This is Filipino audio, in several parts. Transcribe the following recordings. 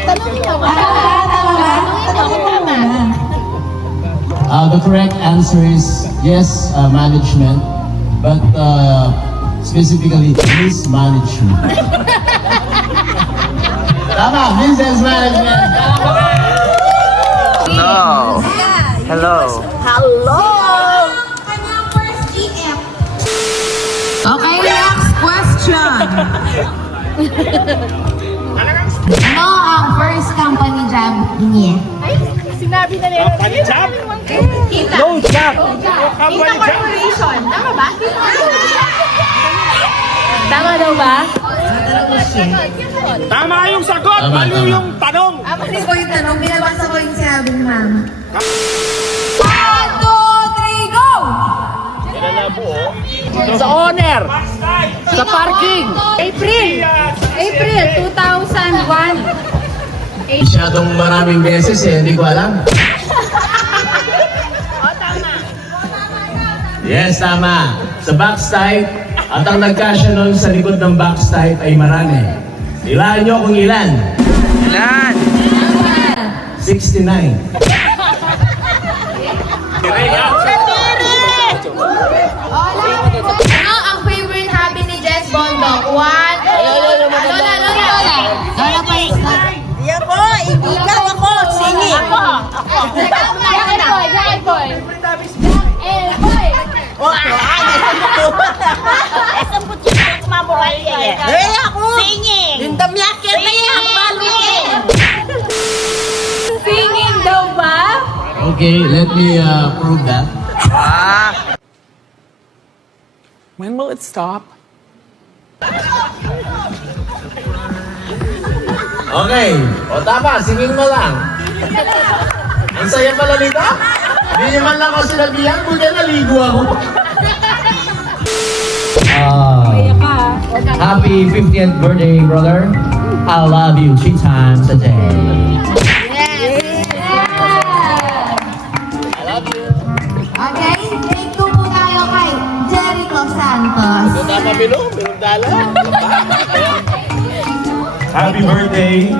Tanungin mo. The correct answer is yes, management, but specifically mismanagement. Tama, business management. No. Hello. Okay, next question. Ano ang first company job niya? Sinabi na nila. Company job? Kita. No job. Kita Corporation. Tama ba? Tama daw ba? Tama yung sagot, mali yung tanong. Mali ko yung tanong, binabasa ko yung sinabi ni mama. 1, 2, 3, go! Sa owner, sa parking. April 2001. Masyadong maraming beses hindi ko alam. Yes, tama. Sa backstite, at ang nagkasya nun sa likod ng backstite ay marami. Ilaan nyo kung ilan. Ilan? 69. Ano ang favorite hobby ni Jess Bondok? 1. Lola pa rin. Yan po, ikaw ako, singing. Jacket boy. Eh ako! Singing! Yung damyakit na yan, paluin! Singing daw ba? Okay, let me prove that. When will it stop? Okay, o tama, singing mo lang. Ang saya pala nito. Hindi niyo man lang ako sinabihan, buti naligo ako. Happy 50th birthday, brother. I love you 3 times a day. Okay, take 2 po tayo kay Jericho Santos. Tama bilong dala. Happy birthday.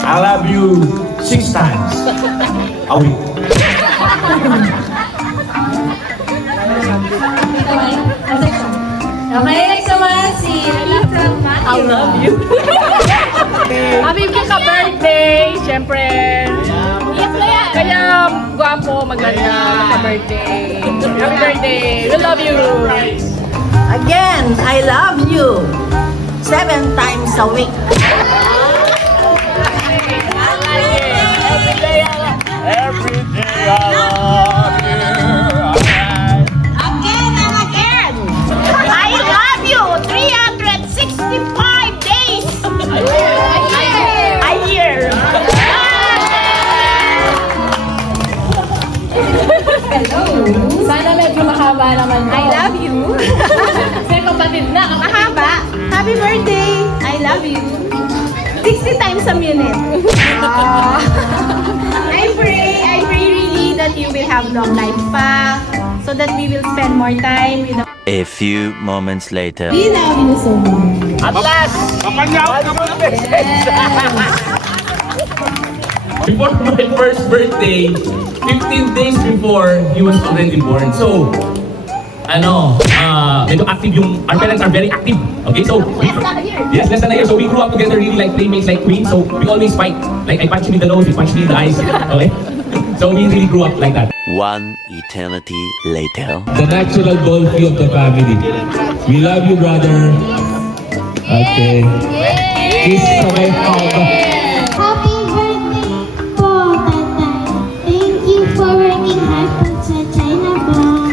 I love you 6 times a week. Okay, next naman si Lila from Matthew. I love you. Happy ka-birthday, syempre. Kaya gwapo, maganda, magka-birthday. Happy birthday. We love you. Again, I love you 7 times a week. Every day I love you. Again and again, I love you 365 days a year. Sana medyo mahaba naman. I love you. Kasi kapatid na. Mahaba. Happy birthday. I love you. 60 times a minute. I pray really that you will have long life pa. So that we will spend more time with A few moments later. We love you so much. At last, kapanyaw ka mo ng message. Before my first birthday, 15 days before, he was already born. So, medyo active our parents are very active. Okay, so, yes, less than a year. So we grew up together really like playmates, like twins. So we always fight. Like I punch him in the nose, he punched me in the eyes. Okay? So we really grew up like that. 1 eternity later. The natural golfy of the family. We love you, brother. Okay. Kiss sa may papa. Happy birthday po, Tatay. Thank you for working hard po sa China Bank.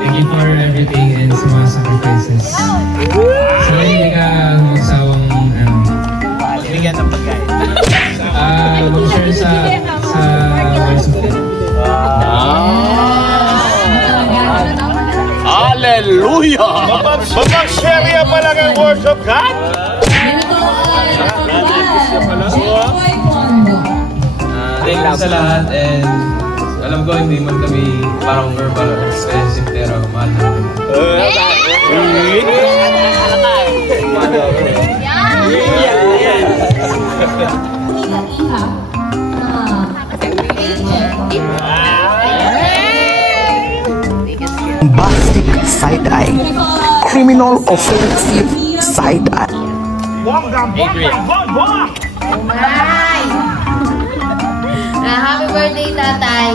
Thank you for everything and sa mga sacrifices. Sana hindi ka magsawang Bigyan ng pagkain. mag-share sa Voice of God. Hallelujah! Mag-share yan pala ng words of God? Thank you sa lahat and Alam ko hindi man kami parang verbal or expensive pero mahal na kami. Bombastic side-eye. Criminal offensive side-eye. Happy birthday, Tatay.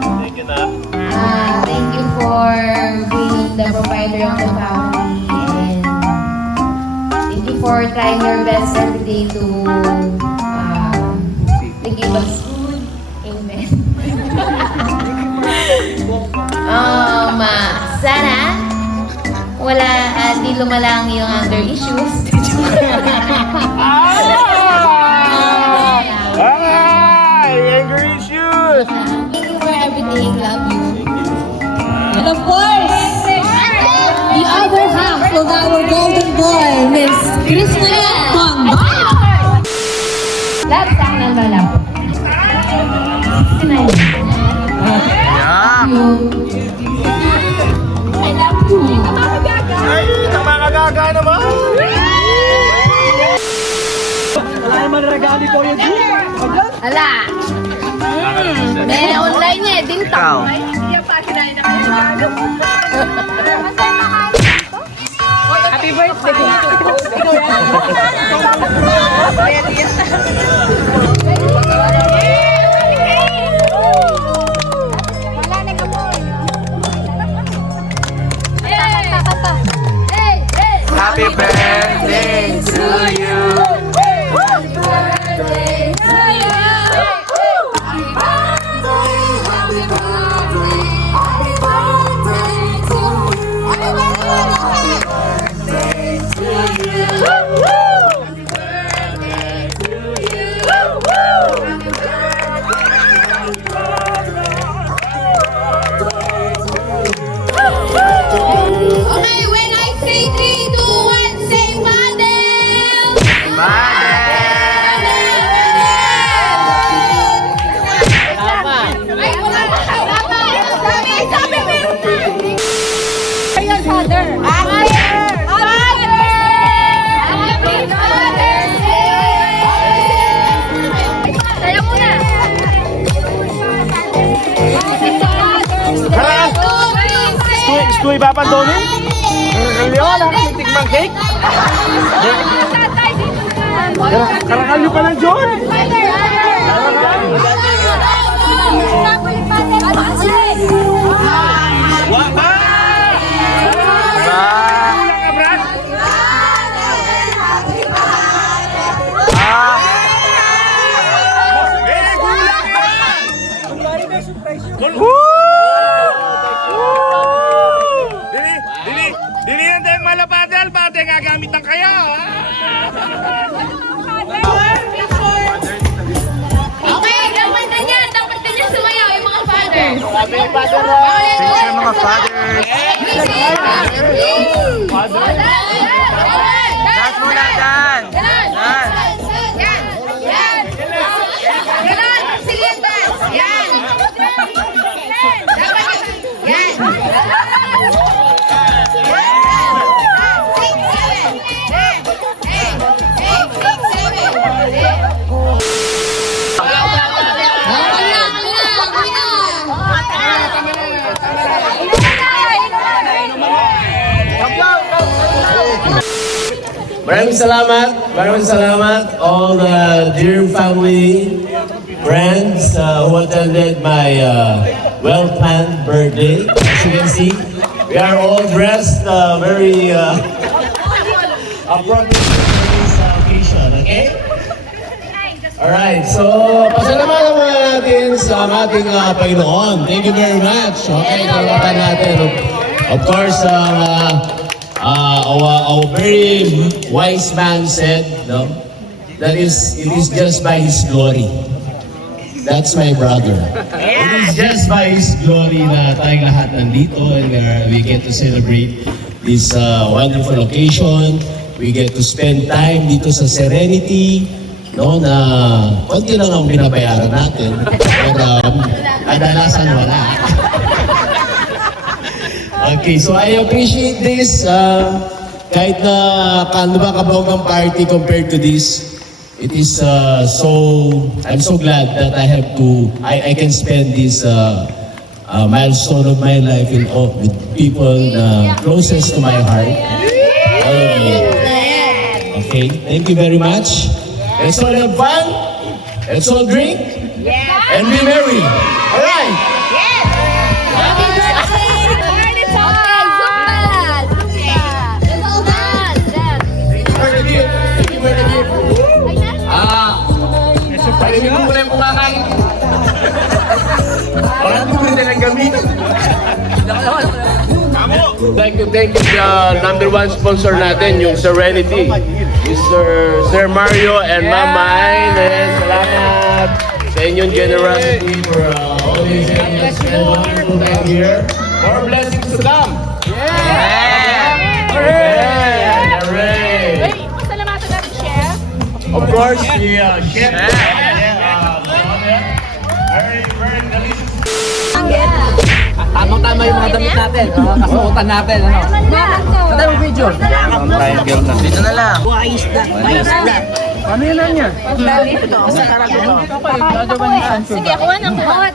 Thank you na. Thank you for being the provider of the family, and thank you for trying your best every day to give us food. Amen. Sana wala di lumalang yung anger issues. Angry issues! Thank you for everything. Love you. And of course, the other half of our golden boy, Miss Christina Pamba. Love song ng balap. 69. I love you. Ay, nakakagaga naman! Ala! May online niya, din Ikaw. Happy birthday! Happy birthday to you. Okay, when I say 3, 2, 1, say Madel! Ay, wala na. Sabi, Ayan, father! Happy Father's Day! Kaya muna! Stoy papandonin? Leon, nakakatikmang cake? Tatay, dito na! Karangal nyo pa lang, John! Dili yan dahil malapadal, pati gagamit ng kaya, ha? Okay, dapat na niya sumayaw yung mga fathers. Happy Father! Picture mga fathers. Dance muna, Dan! Dan! Yan! Ganon! Sige, dance! Yan! Yan! Maraming salamat all the dear family, friends who attended my well-planned birthday. As you can see, we are all dressed very appropriate for this occasion, okay? Alright, so pasalamatan muna natin sa ating Panginoon. Thank you very much. Okay, pasalamatan natin. Of course, our very wise man said, no, that it is just by His glory. That's my brother. It is just by His glory na tayong lahat nandito and we get to celebrate this wonderful occasion. We get to spend time dito sa Serenity no, na konti lang ang binabayaran natin. Pero kadalasan wala. Okay, so I appreciate this. Kahit na kabonggang party compared to this, it is I'm so glad that I can spend this milestone of my life with people closest to my heart. Okay, thank you very much. Let's all have fun. Let's all drink. And be merry. All right. Happy birthday! Party time! Zumba! Parinig mo muna yung kumakain. Parang mo rin nilang gamitin. Thank you, number one sponsor natin, yung Serenity. Sir Mario and Mama Aines. Salamat sa inyong generosity for always having us spend wonderful time here. More blessings to come. Hooray! Wait, pasalamatan natin, Chef. Of course, the chef. Very delicious. Tamang-tama yung mga damit natin. Kasuotan natin. Ano yung video? Dito na lang. Ano yun yan? Sige, kuha na. Kuha.